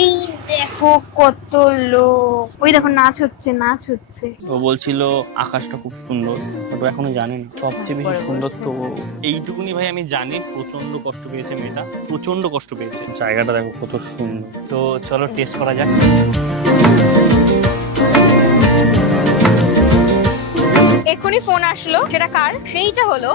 এই দেখো কত লোক, ওই দেখো নাচ হচ্ছে। ও বলছিল আকাশটা খুব সুন্দর, তো এখনো জানেন সবচেয়ে বেশি সুন্দর তো এইটুকুনি ভাই আমি জানি। প্রচন্ড কষ্ট পেয়েছে মেয়েটা, প্রচন্ড কষ্ট পেয়েছে। জায়গাটা দেখো কত সুন্দর। তো চলো টেস্ট করা যাক। এখনই ফোন আসলো, সেটা কার? সেইটা হলো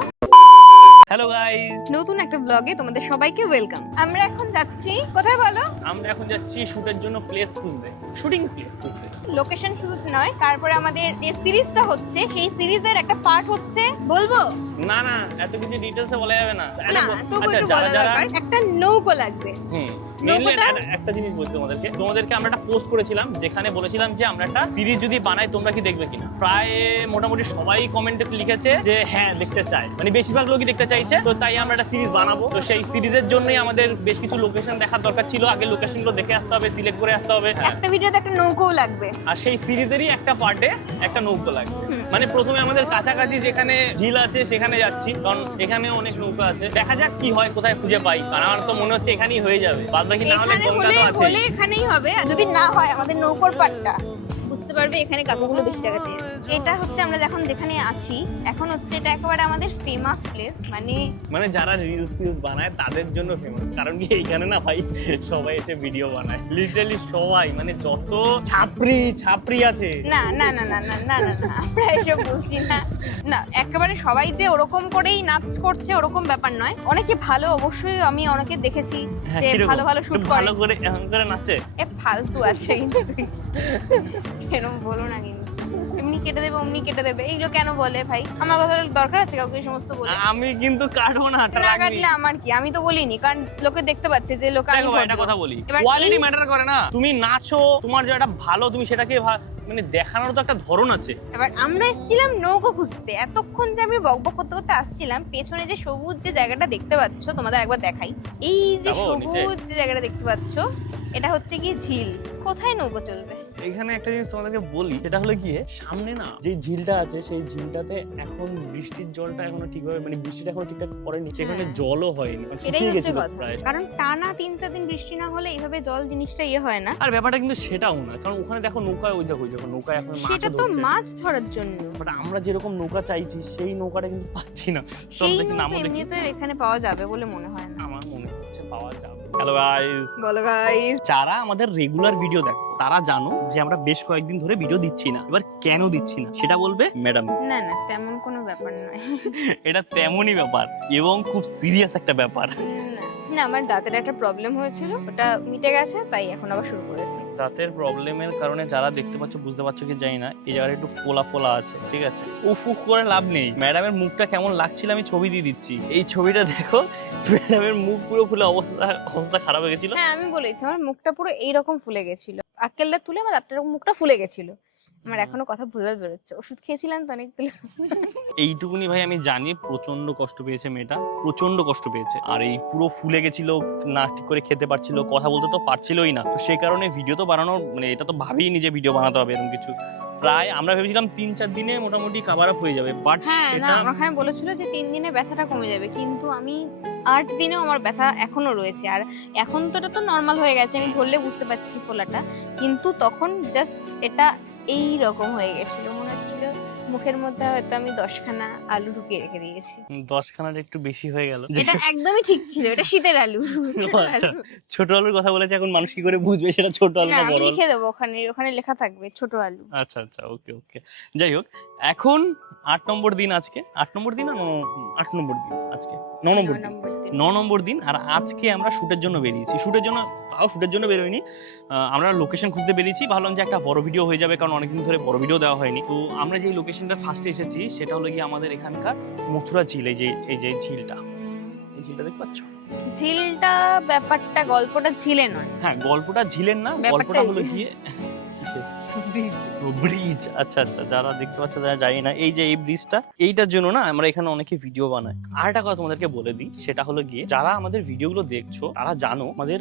হ্যালো গাইস, নতুন একটা ব্লগে তোমাদের সবাইকে ওয়েলকাম। আমরা এখন যাচ্ছি কোথায় বলো? আমরা এখন যাচ্ছি শুটের জন্য প্লেস খুঁজতে, শুটিং প্লেস খুঁজতে। লোকেশন শুধু নয়, তারপরে আমাদের যে সিরিজটা হচ্ছে সেই সিরিজের একটা পার্ট হচ্ছে, বলবো না না, এত কিছু ডিটেইলসে বলা যাবে না। না, তবু আচ্ছা, একটু যারা বলা যারা দরকার। একটা নৌকো লাগবে। মেইনলি নৌকোটা- একটা জিনিস বলছি তোমাদেরকে আমরা একটা পোস্ট করেছিলাম যেখানে বলেছিলাম যে আমরা একটা সিরিজ যদি বানাই তোমরা কি দেখবে কিনা। প্রায় মোটামুটি সবাই কমেন্টে লিখেছে যে হ্যাঁ দেখতে চাই, মানে বেশিরভাগ লোকই দেখতে চাইছে। তো তাই আমরা একটা সিরিজ বানাবো। তো সেই সিরিজের জন্যই আমাদের বেশ কিছু লোকেশন দেখার দরকার ছিল। আগে লোকেশনগুলো দেখে আসতে হবে, সিলেক্ট করে আসতে হবে। একটা ভিডিওতে একটা নৌকোও লাগবে। আর সেই সিরিজেরই একটা পার্টে একটা নৌকো লাগবে। মানে প্রথমে আমাদের কাছাকাছি যেখানে ঝিল আছে সেখানে যাচ্ছি, কারণ এখানে অনেক নৌকা আছে। দেখা যাক কি হয়, কোথায় খুঁজে পাই। কারণ আমার তো মনে হচ্ছে এখানেই হয়ে যাবে, বাদ বাকি না হলে এখানে গঙ্গা তো আছে। হলে এখানেই হবে, আর যদি না হয় আমাদের নৌকোর পাটটা বুঝতে পারবে এখানে কাকুগুলো বেশি জায়গা চেয়েছে। এটা হচ্ছে আমরা এখন যেখানে আছি, এখন হচ্ছে এটা একেবারে আমাদের ফেমাস প্লেস। মানে যারা রিলস ফিলস বানায় তাদের জন্য ফেমাস। কারণ কি এইখানে না ভাই সবাই এসে ভিডিও বানায়, লিটারালি সবাই, মানে যত ছাপরি আছে। না না না না না না না না, আমরা এসব বলছি না। না, একেবারে সবাই যে ওরকম করেই নাচ করছে ওরকম ব্যাপার নয়। অনেকে ভালো, অবশ্যই আমি অনেকে দেখেছি হ্যাঁ, যে কিরকম? ভালো ভালো শুট একটু করে। ভালো করে এমন করে নাচে। এ ফালতু আছে কিন্তু এরকম বলো না, কিন্তু এমনি কেটে দেবে অমনি কেটে দেবে, এইগুলো কেন বলে ভাই? আমার কথা দরকার আছে কাউকে এই সমস্ত বলে? আমি কিন্তু কাটবো না, না কাটলে আমার কি, আমি তো বলিনি, কারণ লোকে দেখতে পাচ্ছে যে লোক আমি দেখো ভাই, একটা ভদ্র। কথা বলি, এবার কোয়ালিটি এই- ম্যাটার করে না। তুমি নাচো, তোমার যেটা ভালো তুমি সেটাকে মানে দেখানোর তো একটা ধরন আছে। এবার আমরা এসেছিলাম নৌকো খুঁজতে, এতক্ষণ যে আমি বকবক করতে করতে আসছিলাম, পেছনে যে সবুজ যে জায়গাটা দেখতে পাচ্ছ তোমাদের একবার দেখাই। এই যে যাবো নিচে? সবুজ যে জায়গাটা দেখতে পাচ্ছ, এটা হচ্ছে কি ঝিল। কোথায় নৌকো চলবে? এখানে একটা জিনিস তোমাদেরকে বলি, সেটা হলো গিয়ে সামনে না যে ঝিলটা আছে সেই ঝিলটাতে এখন বৃষ্টির জলটা এখনো ঠিকভাবে, মানে বৃষ্টিটা এখনো ঠিকঠাক পড়েনি, সেখানে হ্যাঁ। জলও হয়নি, মানে এটাই শুকিয়ে হচ্ছে গেছিল কথা, প্রায়। কারণ টানা 3-4 দিন বৃষ্টি না হলে এইভাবে জল জিনিসটা হয় না। আর ব্যাপারটা কিন্তু সেটাও না, কারণ ওখানে দেখো নৌকায়, ওই দেখো নৌকায় এখন মাছ সেটা তো ধরছে। মাছ ধরার জন্য। বাট আমরা যেরকম নৌকা চাইছি সেই নৌকাটা কিন্তু পাচ্ছি না। সব সেই দেখি নামও নৌকো দেখি, এমনিতে এখানে পাওয়া যাবে বলে মনে হয় না। আমার মনে হচ্ছে পাওয়া যাবে। হ্যালো গাইস, বলো গাইস। যারা আমাদের রেগুলার ভিডিও দেখো তারা জানো যে আমরা বেশ কয়েকদিন ধরে ভিডিও দিচ্ছি না। এবার কেন দিচ্ছি না সেটা বলবে ম্যাডাম। না না, তেমন কোনো ব্যাপার নয়। এটা তেমনই ব্যাপার এবং খুব সিরিয়াস একটা ব্যাপার। না না, আমার দাঁতের একটা প্রবলেম হয়েছিল, ওটা মিটে গেছে, তাই এখন আবার শুরু করেছি। দাঁতের প্রবলেমের কারণে যারা দেখতে পাচ্ছ, বুঝতে পারছো কি জানি না, এই জায়গাটা একটু ফোলা ফোলা আছে, ঠিক আছে? উফ উফ করে লাভ নেই। ম্যাডামের মুখটা কেমন লাগছিল আমি ছবি দিয়ে দিচ্ছি, এই ছবিটা দেখো। ম্যাডামের মুখ পুরো ফুলে অবস্থা খারাপ হয়ে গেছিল। হ্যাঁ, আমি বলেছি আমার মুখটা পুরো এইরকম ফুলে গেছিল, আক্কেলটা তুলে আমার দাঁতটার মুখটা ফুলে গেছিল। আমার এখনো কথা ভুলভাল বেরোচ্ছে, ওষুধ খেয়েছিলাম তো অনেকগুলো। এইটুকুনি ভাই আমি জানি, প্রচন্ড কষ্ট পেয়েছে মেয়েটা, প্রচন্ড কষ্ট পেয়েছে। আর এই পুরো ফুলে গেছিল, না ঠিক করে খেতে পারছিল, কথা বলতে তো পারছিলই না। তো সেই কারণে ভিডিও তো বানানো, মানে এটা তো ভাবিনি যে ভিডিও বানাতে হবে এরকম কিছু। প্রায় আমরা ভেবেছিলাম 3-4 দিনে মোটামুটি কভার আপ হয়ে যাবে, বাট হ্যাঁ না, সেটা ওখানে বলেছিল যে 3 দিনে ব্যথাটা কমে যাবে, কিন্তু আমি 8 দিনেও আমার ব্যথা এখনো রয়েছে। আর এখন তো এটা তো নর্মাল হয়ে গেছে, আমি ধরলে বুঝতে পারছি ফোলাটা, কিন্তু তখন জাস্ট এটা এই রকম হয়ে গেছিল, মনে হচ্ছিল মুখের মধ্যে হয়তো আমি 10খানা আলু ঢুকিয়ে রেখে দিয়েছি। 10খানার একটু বেশি হয়ে গেল। এটা একদমই ঠিক ছিল, এটা শীতের আলু। ছোট আচ্ছা, আলু। ছোট আলুর কথা বলেছে, এখন মানুষ কি করে বুঝবে সেটা ছোট আলু না, না আমি বড় আলু? লিখে দেবো, ওখানে ওখানে লেখা থাকবে ছোট আলু। আচ্ছা আচ্ছা, ওকে ওকে। যাই হোক, এখন 8 নম্বর দিন আজকে। 8 নম্বর দিন না 8 নম্বর দিন আজকে, 9 নম্বর দিন। 9 নম্বর দিন। আর আজকে আমরা শুটের জন্য বেরিয়েছি। শুটের জন্য বেরোয়নি, আমরা লোকেশন খুঁজতে বেরিয়েছি। ভাবলাম যে একটা বড় ভিডিও হয়ে যাবে, কারণ অনেকদিন ধরে বড় ভিডিও দেওয়া হয়নি। তো আমরা যে লোকেশনটা ফার্স্টে এসেছি সেটা হলো গিয়ে আমাদের এখানকার মথুরা ঝিল। এই যে ঝিলটা, এই ঝিলটা দেখতে পাচ্ছ? ঝিলটা ব্যাপারটা গল্পটা ঝিলে নয়। হ্যাঁ, গল্পটা ঝিলের না, ব্যাপারটা গল্পটা হলো এই। গিয়ে কিসে? ব্রিজ, আচ্ছা আচ্ছা, যারা দেখতে পাচ্ছে তারা জানি না, এই যে এই ব্রিজটা, এইটার জন্য না আমরা এখানে অনেকে ভিডিও বানাই। আর একটা কথা তোমাদেরকে বলে দিই, সেটা হলো গিয়ে যারা আমাদের ভিডিওগুলো দেখছো তারা জানো আমাদের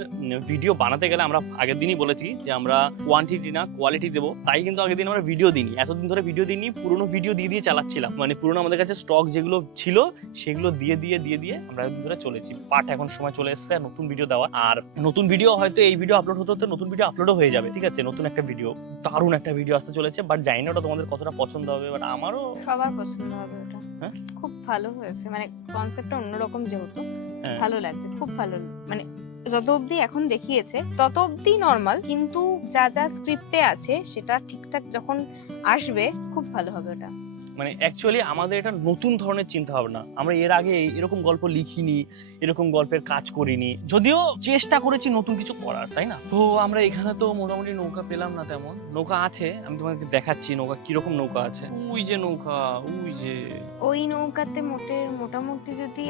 ভিডিও বানাতে গেলে আমরা আগের দিনই বলেছি যে আমরা কোয়ান্টিটি না কোয়ালিটি দেবো, তাই কিন্তু আগের দিন আমরা ভিডিও দিইনি, এতদিন ধরে ভিডিও দিইনি, পুরোনো ভিডিও দিয়ে দিয়ে চালাচ্ছিলাম, মানে পুরোনো আমাদের কাছে স্টক যেগুলো ছিল সেগুলো দিয়ে দিয়ে আমরা এতদিন ধরে চলেছি। বাট এখন সময় চলে এসেছে নতুন ভিডিও দেওয়া, আর নতুন ভিডিও হয়তো এই ভিডিও আপলোড হতে হতে নতুন ভিডিও আপলোডও হয়ে যাবে, ঠিক আছে? নতুন একটা ভিডিও, দারুণ একটা ভিডিও আসতে চলেছে, বাট জানি না ওটা তোমাদের কতটা পছন্দ হবে, বাট আমারও সবার পছন্দ হবে ওটা। হ্যাঁ? খুব ভালো হয়েছে, মানে কনসেপ্টটা অন্যরকম, যেহেতু হ্যাঁ। ভালো লাগবে, খুব ভালো। মানে যত অবধি এখন দেখিয়েছে তত অবধি নর্মাল, কিন্তু যা যা স্ক্রিপ্টে আছে সেটা ঠিকঠাক যখন আসবে খুব ভালো হবে ওটা। মানে অ্যাকচুয়ালি আমাদের এটা নতুন ধরনের চিন্তা ভাবনা, আমরা এর আগে এরকম গল্প লিখিনি, এরকম গল্পের কাজ করিনি, যদিও চেষ্টা করেছি নতুন কিছু করার, তাই না? তো আমরা এখানে তো মোটামুটি নৌকা পেলাম না, তেমন নৌকা আছে, আমি তোমাকে দেখাচ্ছি নৌকা কিরকম নৌকা আছে। ওই যে নৌকা, ওই যে ওই নৌকাতে মোটামুটি যদি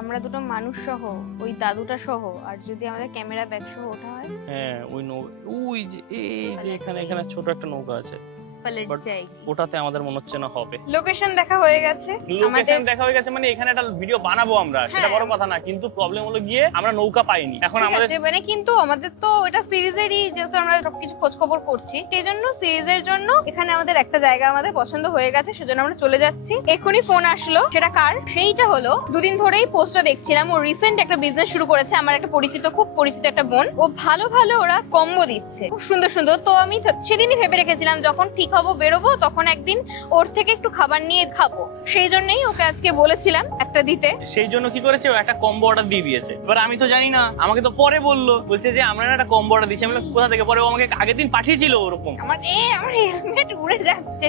আমরা দুটো মানুষ সহ, ওই দাদুটা সহ, আর যদি আমাদের ক্যামেরা ব্যাগ সহ ওঠা হয়, হ্যাঁ ওই নৌকা, ওই যে এই যে এখানে ছোট একটা নৌকা আছে, পালেট যাই। ওটাতে আমাদের মনে হচ্ছে না হবে। লোকেশন দেখা হয়ে গেছে, লোকেশন দেখা হয়ে গেছে, মানে এখানে একটা ভিডিও বানাবো আমরা, সেটা বড় কথা না, কিন্তু প্রবলেম হলো গিয়ে আমরা নৌকা পাইনি এখন আমাদের, মানে কিন্তু আমাদের তো এটা সিরিজেরই, যেহেতু আমরা সবকিছু খোঁজ খবর করছি, সেই জন্য সিরিজের জন্য এখানে আমাদের একটা জায়গা আমাদের পছন্দ হয়ে গেছে, সেজন্য আমরা চলে যাচ্ছি। এক্ষুনি ফোন আসলো, সেটা কার? সেইটা হলো, দুদিন ধরেই পোস্টটা দেখছিলাম, ও রিসেন্ট একটা বিজনেস শুরু করেছে, আমার একটা খুব পরিচিত একটা বোন, ও ভালো ওরা কম্বো দিচ্ছে, খুব সুন্দর সুন্দর। তো আমি সেদিনই ভেবে রেখেছিলাম যখন ঠিক হবো বেরোবো তখন একদিন ওর থেকে একটু খাবার নিয়ে খাবো, সেই জন্যই ওকে আজকে বলেছিলাম একটা দিতে। সেই জন্য কি করেছে, ও একটা কম্বো অর্ডার দিয়ে দিয়েছে। এবার আমি তো জানি না, আমাকে তো পরে বলছে যে আমরা একটা কম্বো অর্ডার দিচ্ছি। আমি বললাম কোথা থেকে? পরে ও আমাকে আগের দিন পাঠিয়েছিল ওরকম। আমার হেলমেট উড়ে যাচ্ছে,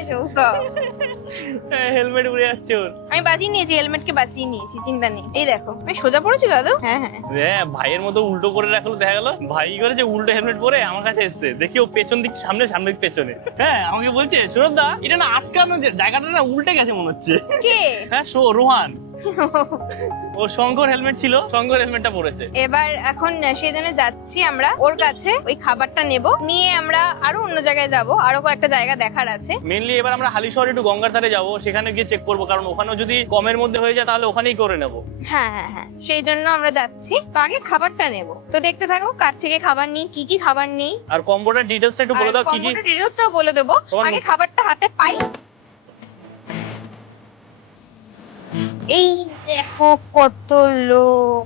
হেলমেট উড়ে যাচ্ছে ওর। আমি বাঁচিয়ে নিয়েছি, হেলমেটকে বাঁচিয়ে নিয়েছি, চিন্তা নেই। এই দেখো আমি সোজা পড়েছি দাদু। হ্যাঁ হ্যাঁ, ভাইয়ের মতো উল্টো করে রাখলো, দেখা গেল ভাই করেছে উল্টো হেলমেট পরে আমার কাছে এসছে, দেখি ও পেছন দিক সামনে দিক পেছনে। হ্যাঁ আমাকে বলছে সুরদা এটা না আটকানো জায়গাটা না উল্টে গেছে মনে হচ্ছে। কে? হ্যাঁ রোহান, ও শঙ্কর হেলমেট ছিল, শঙ্কর হেলমেটটা পরেছে। এবার এখন সেই জন্য যাচ্ছি আমরা ওর কাছে, ওই খাবারটা নেব, নিয়ে আমরা আরো অন্য জায়গায় যাব, আরো কয়েকটা জায়গা দেখার আছে। মেইনলি এবার আমরা হালিশহর একটু গঙ্গার ধারে যাবো, সেখানে গিয়ে চেক করবো, কারণ ওখানেও যদি কমের মধ্যে হয়ে যায় তাহলে ওখানেই করে নেবো। হ্যাঁ সেই জন্য আমরা যাচ্ছি। তো আগে খাবারটা নেব, তো দেখতে থাকো কার থেকে খাবার নিই, কি কি খাবার নেই, আর কম্বোটার ডিটেইলসটা একটু বলে দাও। কি কি ডিটেইলসটাও বলে দেবো, আগে খাবারটা হাতে পাই। এই দেখো কত লোক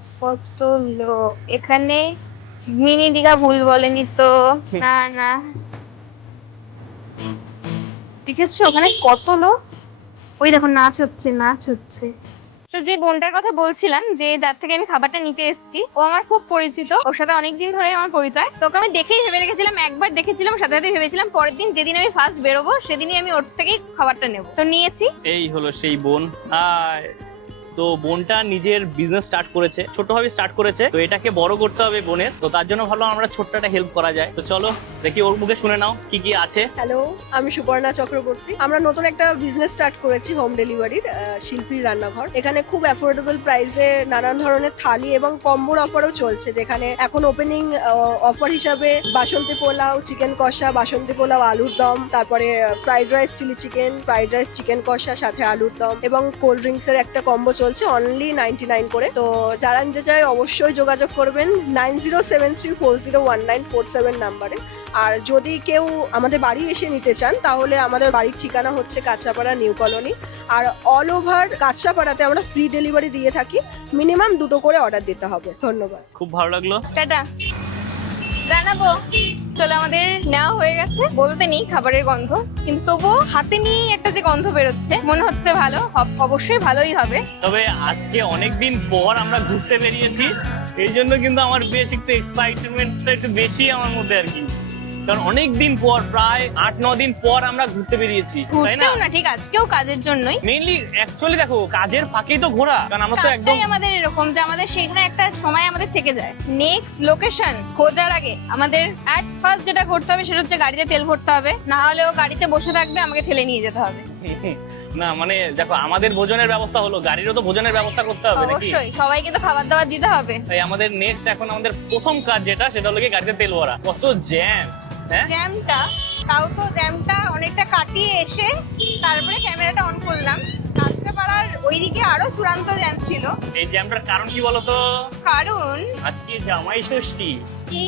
এখানে, মিনি দীঘা ভুল বলেনি তো? না দেখেছো ওখানে কত লোক, ওই দেখো নাচ হচ্ছে। তো যে বোনটার কথা বলছিলাম, যে যার থেকে আমি খাবারটা নিতে এসেছি, ও আমার খুব পরিচিত, ওর সাথে অনেকদিন ধরে আমার পরিচয়। তোকে আমি দেখেই ভেবে রেখেছিলাম, একবার দেখেছিলাম, সাথে সাথে ভেবেছিলাম পরের দিন যেদিন আমি ফার্স্ট বেরোবো সেদিনই আমি ওর থেকেই খাবারটা নেবো, তো নিয়েছি। এই হলো সেই বোন। তো বোনটা নিজের বিজনেস স্টার্ট করেছে, ছোটভাবে স্টার্ট করেছে, তো এটাকে বড় করতে হবে বোনের, তো তার জন্য ভালো আমরা ছোট্ট একটা হেল্প করা যায়। তো চলো দেখি ওর মুখে শুনে নাও কি কি আছে। হ্যালো, আমি সুপর্ণা চক্রবর্তী। আমরা নতুন একটা বিজনেস স্টার্ট করেছি, হোম ডেলিভারির, শিল্পীর রান্নাঘর। এখানে খুব অ্যাফোর্ডেবল প্রাইসে নানান ধরনের থালি এবং কম্বোর অফারও চলছে, যেখানে এখন ওপেনিং অফার হিসাবে বাসন্তী পোলাও, চিকেন কষা, বাসন্তী পোলাও, আলুর দম, তারপরে fried rice chilli chicken, fried rice chicken কষা সাথে আলুর দম, এবং কোল্ড ড্রিঙ্কস এর একটা কম্বো চলছে অনলি 99 করে। তো যারা নিতে চায় অবশ্যই যোগাযোগ করবেন 9073401947 নাম্বারে। আর যদি কেউ আমাদের বাড়ি এসে নিতে চান তাহলে আমাদের বাড়ির ঠিকানা হচ্ছে কাঁচরাপাড়া নিউ কলোনি, আর অল ওভার কাঁচরাপাড়াতে আমরা ফ্রি ডেলিভারি দিয়ে থাকি, মিনিমাম 2টো করে অর্ডার দিতে হবে। ধন্যবাদ, খুব ভালো লাগলো। টাটা, জানাবো। চলো আমাদের নেওয়া হয়ে গেছে, বলতে নেই খাবারের গন্ধ, কিন্তু তবুও হাতে নিয়ে একটা যে গন্ধ বেরোচ্ছে মনে হচ্ছে ভালো, অবশ্যই ভালোই হবে। তবে আজকে অনেকদিন পর আমরা ঘুরতে বেরিয়েছি, এই জন্য কিন্তু আমার বেশ একটু এক্সাইটমেন্টটা একটু বেশি আমার মধ্যে আর কি, কারণ অনেকদিন পর, প্রায় 8-9 দিন পর আমরা ঘুরতে বেরিয়েছি, তাই না? ঘুরতেও না, ঠিক আজকেও কাজের জন্যই মেইনলি। অ্যাকচুয়ালি দেখো কাজের ফাঁকেই তো ঘোরা, কারণ আমরা তো একদম কাজটাই আমাদের এরকম যে আমাদের সেখানে একটা সময় আমাদের থেকে যায়। নেক্সট লোকেশন খোঁজার আগে আমাদের অ্যাট ফার্স্ট যেটা করতে হবে সেটা হচ্ছে গাড়িতে তেল ভরতে হবে, না হলে ও গাড়িতে বসে থাকবে, আমাকে ঠেলে নিয়ে যেতে হবে। না মানে দেখো আমাদের ভোজনের ব্যবস্থা হলো, গাড়িরও তো ভোজনের ব্যবস্থা করতে হবে নাকি? অবশ্যই, সবাইকে তো খাবার দাবার দিতে হবে। তাই আমাদের নেক্সট এখন আমাদের প্রথম কাজ যেটা, সেটা হলো গিয়ে গাড়িতে তেল ভরা। কত জ্যাম! জ্যামটা তাও তো জ্যামটা অনেকটা কাটিয়ে এসে তারপরে ক্যামেরাটা অন করলাম। রাস্তাপাড়ার ওইদিকে আরো চূড়ান্ত জ্যাম ছিল। এই জ্যামটার কারণ কি বলতো? কারণ আজকে জামাই ষষ্ঠী। কি?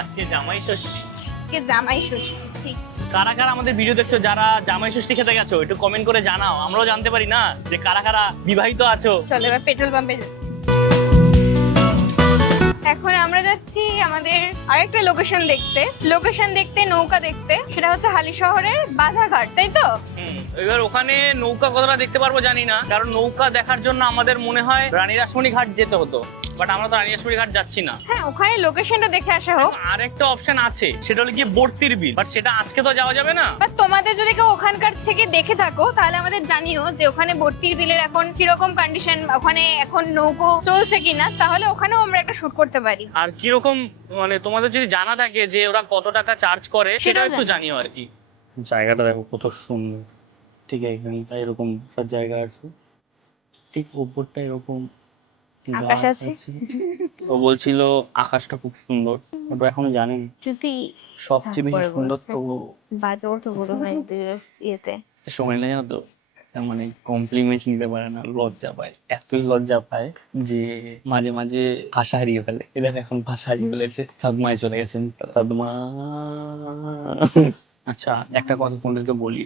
আজকে জামাই ষষ্ঠী। আজকে জামাই ষষ্ঠী। ঠিক। কারা কারা আমাদের ভিডিও দেখছো যারা জামাই ষষ্ঠী খেতে গেছো একটু কমেন্ট করে জানাও, আমরাও জানতে পারি না যে কারা কারা বিবাহিত আছো। চলো এবার পেট্রোল পাম্পে যাচ্ছি। এখন আমরা যাচ্ছি আমাদের আরেকটা লোকেশন দেখতে নৌকা দেখতে। সেটা হচ্ছে হালি শহরের বাধাঘাট, তাই তো? এবার ওখানে নৌকা কতটা দেখতে পারবো জানি না, কারণ নৌকা দেখার জন্য আমাদের মনে হয় রানী রাসমণি ঘাট যেতে হতো, বাট আমরা তো রানী রাসমণি ঘাট যাচ্ছি না। হ্যাঁ, ওখানে লোকেশনটা দেখে আসা হোক। আর একটা অপশন আছে, সেটা হলো গিয়ে বর্তির বিল, বাট সেটা আজকে তো যাওয়া যাবে না। বাট তোমাদের যদি কেউ ওখানকার থেকে দেখে থাকো তাহলে আমাদের জানিও যে ওখানে ভর্তির বিলের এখন কিরকম কন্ডিশন, ওখানে এখন নৌকো চলছে কিনা, তাহলে ওখানেও আমরা একটা শুট করতে পারি। আর কিরকম মানে তোমাদের যদি জানা থাকে যে ওরা কত টাকা চার্জ করে সেটাও একটু জানিও আর কি। জায়গাটা দেখো কত সুন্দর, ঠিক এখানটা এরকম সব জায়গা আছে, ঠিক উপরটা এরকম আকাশ গাছ আছে। ও বলছিল আকাশটা খুব সুন্দর, ওটা এখনো জানেন। যদি সবচেয়ে বেশি সুন্দর তো বাজার তো বড় হয় ইয়েতে সময় নেই তো, তার মানে কমপ্লিমেন্ট নিতে পারে না, লজ্জা পায়, এতই লজ্জা পায় যে মাঝে মাঝে ভাষা হারিয়ে ফেলে। এদের এখন ভাষা হারিয়ে ফেলেছে, সাদমায় চলে গেছেন সাদমা। আচ্ছা একটা কথা তোমাদেরকে বলি,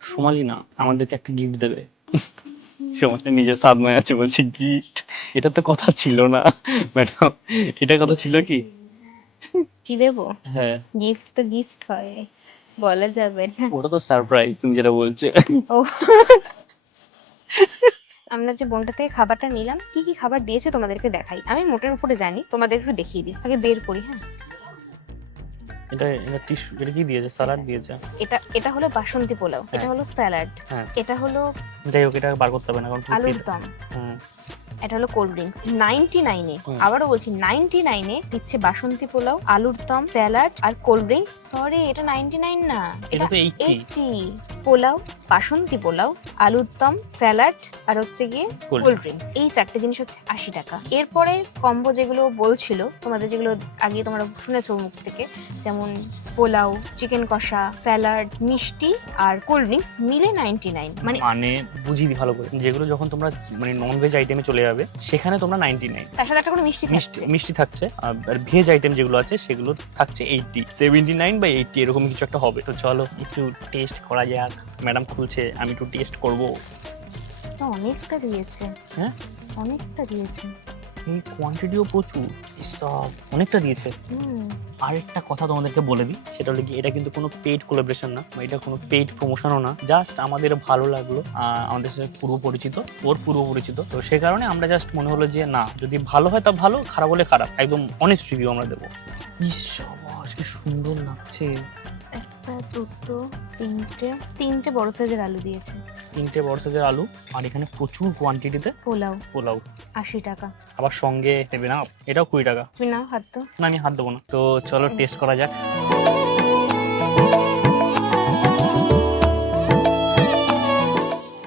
সোমালি না আমাদেরকে একটা গিফট দেবে। সোমালি নিজে সাদমায় আছে বলছে গিফট, এটা তো কথা ছিল না ম্যাডাম, এটা কথা ছিল কি? কি দেবো? হ্যাঁ গিফট তো গিফট হয়, বলা যাবে না। ওটা তো সারপ্রাইজ, তুমি যেটা বলছো। ও আমরা যে বোনটা থেকে খাবারটা নিলাম, কি কি খাবার দিয়েছে তোমাদেরকে দেখাই। আমি মোটের উপরে জানি, তোমাদের একটু দেখিয়ে দিই। আগে বের করি। হ্যাঁ, এটা টিস্যু, এটা কি দিয়েছে? স্যালাড দিয়েছে। এটা হলো বাসন্তী পোলাও, এটা হলো স্যালাড, হ্যাঁ। এটা হলো যাই হোক এটা বার করতে হবে না, কারণ আলুর দম, এটা হলো কোল্ড ড্রিঙ্কস। 99-এ, আবারও বলছি 99-এ দিচ্ছে বাসন্তী পোলাও, আলুর দম, স্যালাড আর কোল্ড ড্রিঙ্কস। সরি, এটা 99 না, এটা তো 80। পোলাও, বাসন্তী পোলাও, আলুর দম, স্যালাড আর হচ্ছে গিয়ে কোল্ড ড্রিঙ্কস, এই চারটে জিনিস হচ্ছে 80 টাকা। এরপরে কম্বো যেগুলো বলছিল তোমাদের, যেগুলো আগে তোমরা শুনেছো মুখ থেকে, যেমন পোলাও, চিকেন কষা, স্যালাড, মিষ্টি আর কোল্ড ড্রিঙ্কস মিলে 99। মানে বুঝিয়ে দি ভালো করে, যেগুলো যখন তোমরা মানে নন ভেজ আইটেমে চলে যাবে সেখানে তোমরা 99, তার সাথে একটা করে মিষ্টি থাকছে। মিষ্টি থাকছে, আর ভেজ আইটেম যেগুলো আছে সেগুলো থাকছে 80, 79 বা 80 এরকম কিছু একটা হবে। তো চলো একটু টেস্ট করা যাক, ম্যাডাম খুলছে, আমি একটু টেস্ট করব। অনেকটা দিয়েছে। হ্যাঁ, অনেকটা দিয়েছে, এই কোয়ান্টিটিও প্রচুর, সব অনেকটা দিয়েছে। আরেকটা কথা তোমাদেরকে বলে দিই, সেটা হলো কি এটা কিন্তু কোনো পেইড কোলাবোরেশন না, বা এটা কোনো পেইড প্রমোশনও না, জাস্ট আমাদের ভালো লাগলো, আমাদের সাথে পূর্ব পরিচিত, ওর পূর্ব পরিচিত, তো সে কারণে আমরা জাস্ট মনে হলো যে না, যদি ভালো হয় তা ভালো, খারাপ হলে খারাপ, একদম অনেস্ট রিভিউ আমরা দেবো। ইস কি সুন্দর লাগছে। একটা, দুটো, তিনটে বড় সাইজের আলু দিয়েছে, 3টে বড় সাইজের আলু, আর এখানে প্রচুর কোয়ান্টিটিতে পোলাও 80 টাকা। আবার সঙ্গে দেবে না, এটাও 20 টাকা। তুমি না হাত তো? না আমি হাত দেবো না। তো চলো টেস্ট করা যাক।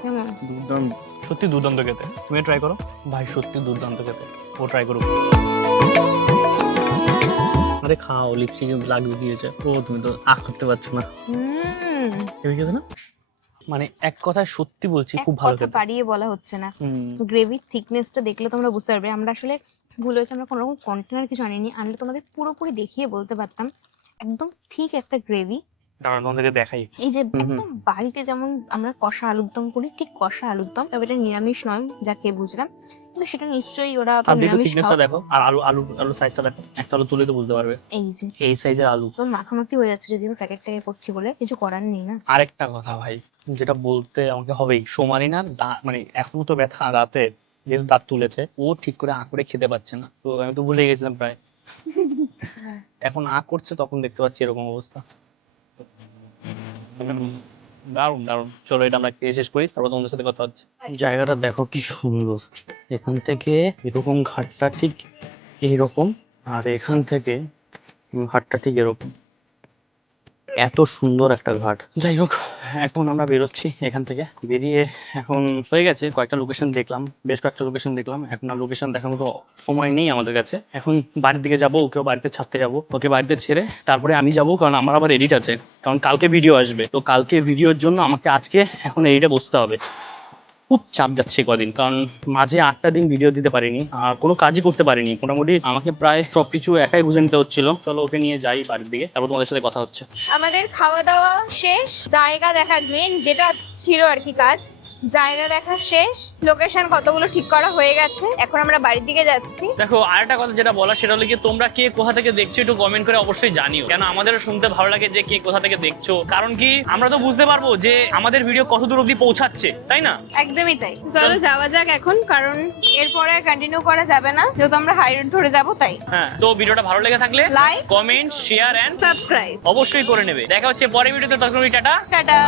কেমন? দুর্দান্ত, সত্যি দুর্দান্ত খেতে। তুমি ট্রাই করো ভাই, সত্যি দুর্দান্ত খেতে, ও ট্রাই করো। আরে খাও, লিপস্টিক লাগিয়ে দিয়েছে। ও তুমি তো আখ করতে পারছো না, ঠিক আছে না? মানে এক কথায় সত্যি বলছি, খুব ভালো খেতে। বাড়িয়ে বলা হচ্ছে না, গ্রেভির থিকনেসটা দেখলে তোমরা বুঝতে পারবে। আমরা আসলে ভুল হয়েছে, আমরা কোনো রকম কন্টেনার কিছু আনিনি, আনলে তোমাদের পুরোপুরি দেখিয়ে বলতে পারতাম। একদম ঠিক একটা গ্রেভি। দাঁড়াও তোমাদেরকে দেখাই। এই যে একদম বাড়িতে যেমন আমরা কষা আলুর দম করি, ঠিক কষা আলুর দম, তবে এটা নিরামিষ নয়, যা খেয়ে বুঝলাম, কিন্তু সেটা নিশ্চয়ই ওরা নিরামিষ খাওয়া। দেখো, আর আলু সাইজটা দেখো, একটা আলু তুলে তো বুঝতে পারবে। এই যে এই সাইজের আলু, তো মাখামাখি হয়ে যাচ্ছে, যদিও প্যাকেট থেকে করছি বলে, কিছু করার নেই না। আরেকটা কথা ভাই, যেটা বলতে আমাকে হবেই, সোমালি না মানে এখনো তো ব্যথা দাঁতে, যেহেতু দাঁত তুলেছে, ও ঠিক করে করে খেতে পারছে না, তো আমি তো ভুলে গেছিলাম প্রায়। এখন করছে, তখন দেখতে পাচ্ছি এরকম অবস্থা। দারুণ দারুণ, চলো এটা আমরা খেয়ে শেষ করি, তারপর তোমাদের সাথে কথা হচ্ছে। জায়গাটা দেখো কি সুন্দর, এখান থেকে এরকম ঘাটটা ঠিক এইরকম, আর এখান থেকে ঘাটটা ঠিক এরকম। এত সুন্দর একটা ঘাট। যাই হোক, এখন আমরা বেরোচ্ছি এখান থেকে। বেরিয়ে এখন হয়ে গেছে কয়েকটা লোকেশন দেখলাম, বেশ কয়েকটা লোকেশন দেখলাম। এখন আর লোকেশন দেখার মতো সময় নেই আমাদের কাছে। এখন বাড়ির দিকে যাবো, ওকেও বাড়িতে ছাড়তে যাবো, ওকে বাড়িতে ছেড়ে তারপরে আমি যাবো, কারণ আমার আবার এডিট আছে, কারণ কালকে ভিডিও আসবে। তো কালকে ভিডিওর জন্য আমাকে আজকে এখন এডিটে বসতে হবে। খুব চাপ যাচ্ছে কদিন, কারণ মাঝে 8টা দিন ভিডিও দিতে পারিনি আর কোনো কাজই করতে পারিনি। মোটামুটি আমাকে প্রায় সবকিছু একাই বুঝে নিতে হচ্ছিল। চলো ওকে নিয়ে যাই বাড়ির দিকে, তারপর তোমাদের সাথে কথা হচ্ছে। আমাদের খাওয়া দাওয়া শেষ, জায়গা দেখা মেন যেটা ছিল আর কি কাজ, জায়গা দেখা শেষ, লোকেশন কতগুলো ঠিক করা হয়ে গেছে, এখন আমরা বাড়ির দিকে যাচ্ছি। দেখো, আরেকটা কথা যেটা বলা সেটা হলো কি, তোমরা কে কোথা থেকে দেখছো একটু কমেন্ট করে অবশ্যই জানিও, কেন আমাদেরও শুনতে ভালো লাগে যে কে কোথা থেকে দেখছো। কারণ কি, আমরা তো বুঝতে পারবো যে আমাদের ভিডিও কত দূর অব্দি পৌঁছাচ্ছে, তাই না? একদমই তাই। চলো যাওয়া যাক এখন, কারণ এরপরে কন্টিনিউ করা যাবে না, যেহেতু আমরা হাই রোড ধরে যাব তাই। হ্যাঁ, তো ভিডিওটা ভালো লেগে থাকলে like, comment, share and subscribe অবশ্যই করে নেবে। দেখা হচ্ছে পরের ভিডিওতে, তখন টাটা টাটা।